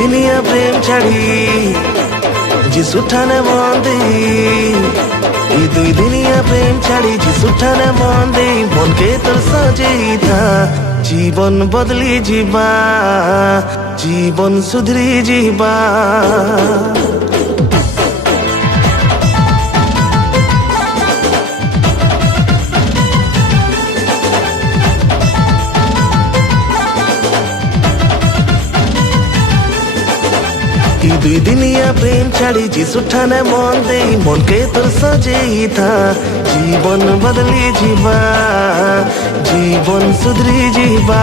ଦିନିଆ ପ୍ରେମ ଛାଡ଼ି ଯିଶୁଠାନେ ମନ ଦେଇ ଇ ଦୁଇ ଦିନିଆ ପ୍ରେମ ଛାଡ଼ି ଯିଶୁଠାନେ ମନ ଦେଇ ମନକେ ତୋର ସଜେଇଥା জীবন বদলি ଯିବା জীবন ସୁଧରି ଯିବା ଇ ଦୁଇ ଦିନିଆ ପ୍ରେମ ଛାଡ଼ି ଯିଶୁଠାନେ ମନ ଦେଇ ମନକେ ତୋର ସଜେଇଥା জীবন বদলি ଯିବା জীবন সুধরি ଯିବା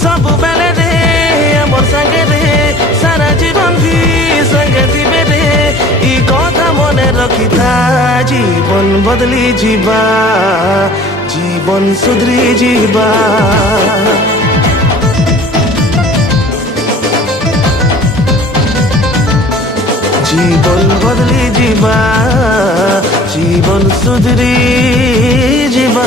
ସବୁବେଳେ ରେ আমার সাঙ্গে রে সারা জীবন ভি সঙ্গে দিবে রে ই কথা মনে রখিথা জীবন বদলি ଯିବା জীবন সুধরি ଯିବା জীবন বদলি ଯିବା জীবন সুধরি ଯିବା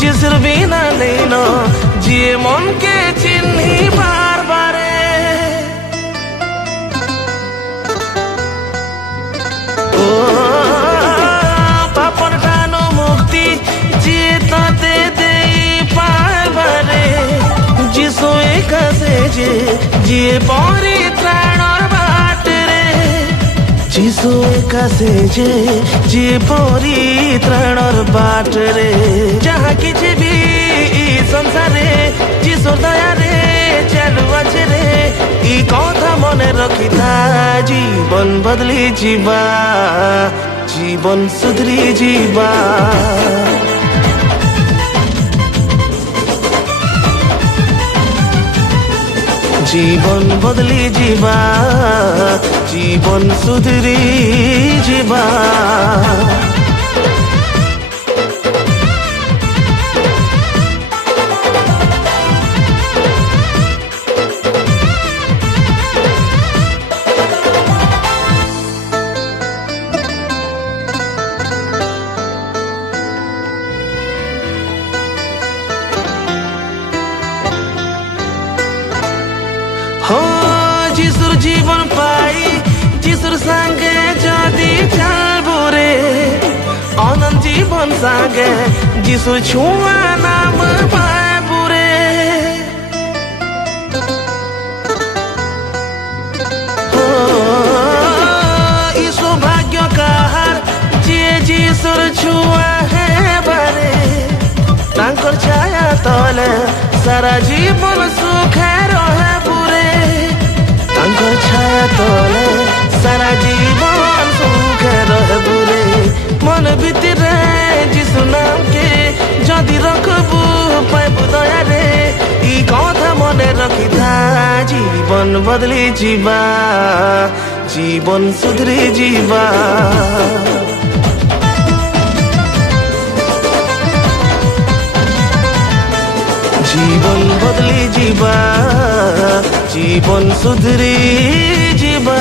जिसर बिना नहीं न जिए मन के चिन्ही बार बारे ओ पापन टानो मुक्ति जिए ताते दे पार बारे जिसो एक से जे जिए पौरी त्राण बाट रे जिसो एक से जे जिए पौरी त्राण बाट रे जहाँ किछि भी संसारे जिसोर दया रे चालू আছে रे ই কথা মনে রখিথা জীবন বদলি ଯିବା জীবন সুধরি ଯିବା জীবন বদলি ଯିବା জীবন সুধরি ଯିବା যিশুর জীবন পাই যিশুর সঙ্গে যদি চলবো রে অনন্ত জীবন সঙ্গে যিশুর ছুঁয়া নাম পাবো রে ই সৌভাগ্য কাহার যে যিশুর ছুঁয়া হেবারে তাঙ্কর ছায়া তলে সারা জীবন সুখে রহে পুরে তাঙ্কর ছায়া তলে সারা জীবন সুখে রহে পুরে মন ভিতরে যিশু নামকে যদি রখবু পাইবু দয়ারে ই কথা মনে রখিথা জীবন বদলি ଯିବା জীবন সুধরি ଯିବା জীবন বদলি ଯିବା জীবন সুধরি ଯିବା